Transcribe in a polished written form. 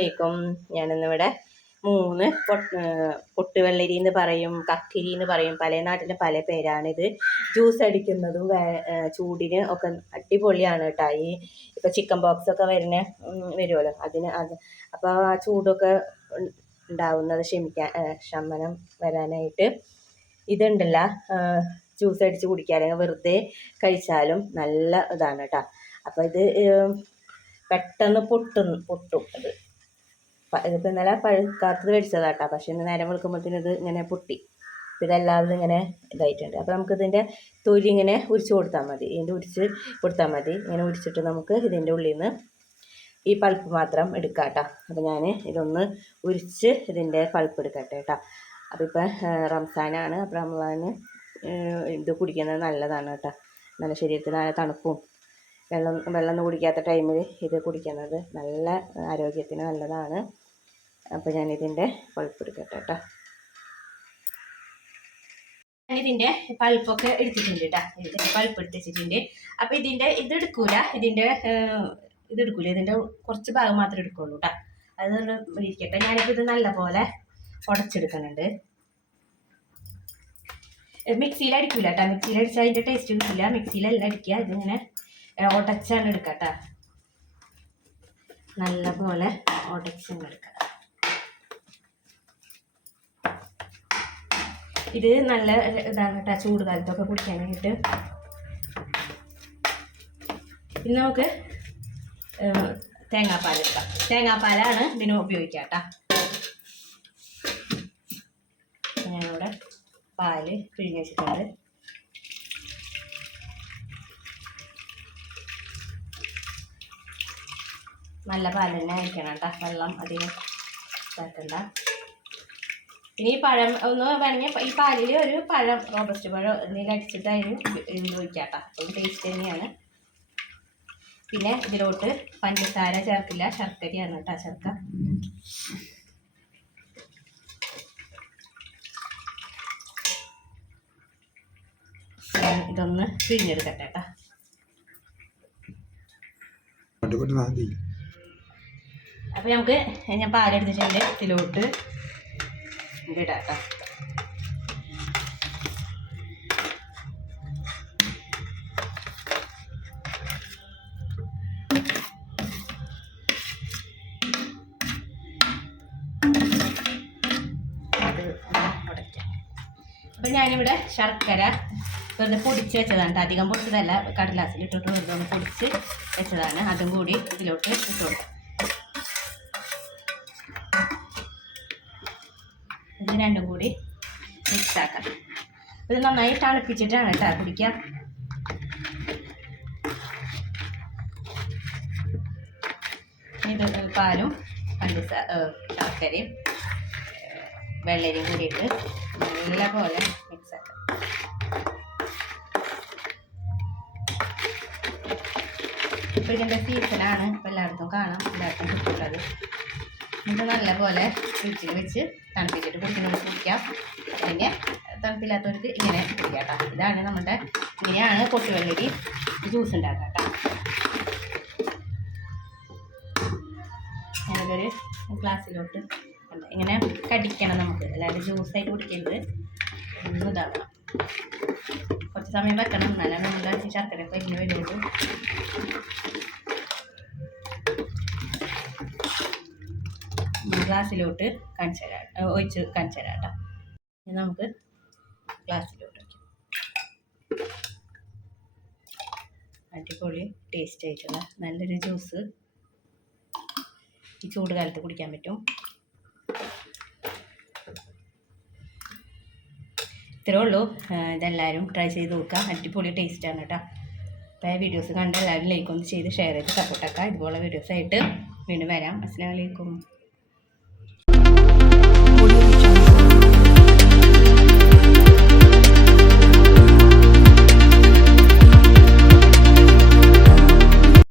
േക്കും ഞാനിന്നിവിടെ 3 പൊട്ടുവെള്ളരി എന്ന് പറയും, കക്കിരി എന്ന് പറയും, പല നാട്ടിലെ പല പേരാണിത്. ജ്യൂസ് അടിക്കുന്നതും ചൂടിന് ഒക്കെ അടിപൊളിയാണ് കേട്ടോ. ഈ ഇപ്പോൾ ചിക്കൻ ബോക്സ് ഒക്കെ വരുമല്ലോ അപ്പോൾ ആ ചൂടൊക്കെ ഉണ്ടാവുന്നത് ശമനം വരാനായിട്ട് ഇതുണ്ടല്ല ജ്യൂസ് അടിച്ച് കുടിക്കുക, അല്ലെങ്കിൽ വെറുതെ കഴിച്ചാലും നല്ല ഇതാണ് കേട്ടോ. അപ്പോൾ ഇത് പെട്ടെന്ന് പൊട്ടും അത്. ഇതിപ്പോൾ ഇന്നലെ പഴുക്കാത്തത് മേടിച്ചതാട്ടോ, പക്ഷേ ഇന്ന് നേരം വെളുക്കുമ്പോഴത്തേന് ഇത് ഇങ്ങനെ പൊട്ടി. ഇതെല്ലാവരും ഇങ്ങനെ ഇതായിട്ടുണ്ട്. അപ്പോൾ നമുക്കിതിൻ്റെ തൊലി ഇങ്ങനെ ഉരിച്ച് കൊടുത്താൽ മതി. ഇങ്ങനെ ഉരിച്ചിട്ട് നമുക്ക് ഇതിൻ്റെ ഉള്ളിൽ നിന്ന് ഈ പൾപ്പ് മാത്രം എടുക്കാം കേട്ടോ. അപ്പോൾ ഞാൻ ഇതൊന്ന് ഉരിച്ച് ഇതിൻ്റെ പൾപ്പ് എടുക്കട്ടെ കേട്ടോ. അപ്പോൾ ഇപ്പോൾ റംസാനാണ്. അപ്പോൾ റംസാന് ഇത് കുടിക്കുന്നത് നല്ലതാണ് കേട്ടോ. നല്ല ശരീരത്തിന് നല്ല തണുപ്പും വെള്ളം കുടിക്കാത്ത ടൈമിൽ ഇത് കുടിക്കുന്നത് നല്ല ആരോഗ്യത്തിന് നല്ലതാണ്. അപ്പോൾ ഞാനിതിൻ്റെ പൾപ്പ് എടുക്കട്ടെ കേട്ടോ. ഞാനിതിൻ്റെ പൾപ്പൊക്കെ എടുത്തിട്ടുണ്ട് കേട്ടോ. ഇതിൻ്റെ പൾപ്പ് എടുത്ത് വെച്ചിട്ടുണ്ട്. അപ്പോൾ ഇതെടുക്കൂല, ഇതിൻ്റെ കുറച്ച് ഭാഗം മാത്രമേ എടുക്കുള്ളൂ കേട്ടോ. അത് ഇരിക്കട്ടെ. ഞാനിപ്പോൾ ഇത് നല്ലപോലെ ഉടച്ചെടുക്കുന്നുണ്ട്. മിക്സിയിൽ അടിക്കൂല കേട്ടോ. മിക്സിയിൽ അടിച്ചാൽ അതിൻ്റെ ടേസ്റ്റ് കിട്ടില്ല. മിക്സിയിലെല്ലാം അടിക്കുക. ഇതിങ്ങനെ ഉടച്ചാണ് എടുക്കുക കേട്ടോ. നല്ലപോലെ ഉടച്ചങ്ങ് എടുക്കുക. ഇത് നല്ല ഇതാണ് കേട്ടോ ചൂട് കാലത്തൊക്കെ കുടിക്കാനായിട്ട്. ഇനി നമുക്ക് തേങ്ങാപ്പാൽ എടുക്കാം. തേങ്ങാപ്പാലാണ് ഇതിന് ഉപയോഗിക്കുക കേട്ടോ. ഞാനിവിടെ പാല് പിഴിഞ്ഞ് വെച്ചിട്ടുണ്ട്. നല്ല പാൽ തന്നെ ആയിരിക്കണം കേട്ടോ. വെള്ളം അധികം ചേർക്കണ്ട. പിന്നെ ഈ പഴം ഒന്ന് വേണമെങ്കിൽ ഈ പാലിൽ ഒരു പഴം, റോബസ്റ്റ് പഴം എന്തെങ്കിലും അടിച്ചിട്ട് അതിന് ഒഴിക്കാം കേട്ടോ. അപ്പം ടേസ്റ്റ് തന്നെയാണ്. പിന്നെ ഇതിലോട്ട് പഞ്ചസാര ചേർക്കില്ല, ശർക്കരയാണ് കേട്ടോ ചേർക്കുക. ഇതൊന്ന് പിഴിഞ്ഞെടുക്കട്ടെ കേട്ടോ. അപ്പോൾ നമുക്ക് ഞാൻ പാലെടുത്തിട്ടുണ്ട്. ഇതിലോട്ട് ഇടാം കേട്ടോ. അത് ഉടയ്ക്കാം. അപ്പം ഞാനിവിടെ ശർക്കര വെറുതെ പൊടിച്ച് വെച്ചതാണ്. അധികം പൊടിച്ചതല്ല, കടലാസിൽ ഇട്ടിട്ട് വെറുതെ ഒന്ന് പൊടിച്ച് വെച്ചതാണ്. അതും കൂടി ഇതിലോട്ട് ഇട്ട് കൊടുക്കാം. ഇത് രണ്ടും കൂടി മിക്സ് ആക്കാം. ഇത് നന്നായി തണുപ്പിച്ചിട്ടാണ് കേട്ടോ കുടിക്കാം. ഇത് പാലും ശർക്കരയും വെള്ളരിയും കൂടിയിട്ട് നല്ലപോലെ മിക്സ് ആക്കാം. ഇപ്പോൾ ഇതിൻ്റെ സീസണാണ്. ഇപ്പോൾ എല്ലായിടത്തും കാണാം, എല്ലായിടത്തും കിട്ടുള്ളത്. ഇത് നല്ലപോലെ ഫ്രിഡ്ജിൽ വെച്ച് തണുപ്പിച്ചിട്ട് കുടിക്കുന്നവർക്ക് കുടിക്കാം. അല്ലെങ്കിൽ തണുപ്പില്ലാത്തവർക്ക് ഇങ്ങനെ കുടിക്കാം കേട്ടോ. ഇങ്ങനെയാണ് പൊട്ടുവെള്ളരി ജ്യൂസ് ഉണ്ടാക്കുക കേട്ടോ. ഞാനതൊരു ഗ്ലാസ്സിലോട്ട് ഇങ്ങനെ കടിക്കണം നമുക്ക്, അല്ലാണ്ട് ജ്യൂസായിട്ട് കുടിക്കരുത്. ഒന്നും ഇതാക്കണം, കുറച്ച് സമയം വെക്കണം, എന്നാലാണ് നമ്മുടെ ശർക്കരയൊക്കെ ഇങ്ങനെ വരുള്ളൂ. ഗ്ലാസ്സിലോട്ട് ഒഴിച്ച് കാണിച്ചു തരാം കേട്ടോ. നമുക്ക് ഗ്ലാസ്സിലോട്ട് വയ്ക്കാം. അടിപൊളി ടേസ്റ്റ് ആയിട്ടുള്ള നല്ലൊരു ജ്യൂസ് ഈ ചൂട് കാലത്ത് കുടിക്കാൻ പറ്റും. ഇത്രേ ഉള്ളൂ. ഇതെല്ലാവരും ട്രൈ ചെയ്ത് നോക്കുക. അടിപൊളി ടേസ്റ്റാണ് കേട്ടോ. അപ്പോൾ വീഡിയോസ് കണ്ട് എല്ലാവരും ലൈക്ക് ഒന്ന് ചെയ്ത് ഷെയർ ചെയ്ത് സപ്പോർട്ടാക്കുക. ഇതുപോലെ വീഡിയോസായിട്ട് വീണ്ടും വരാം. അസ്സലാമു അലൈക്കും.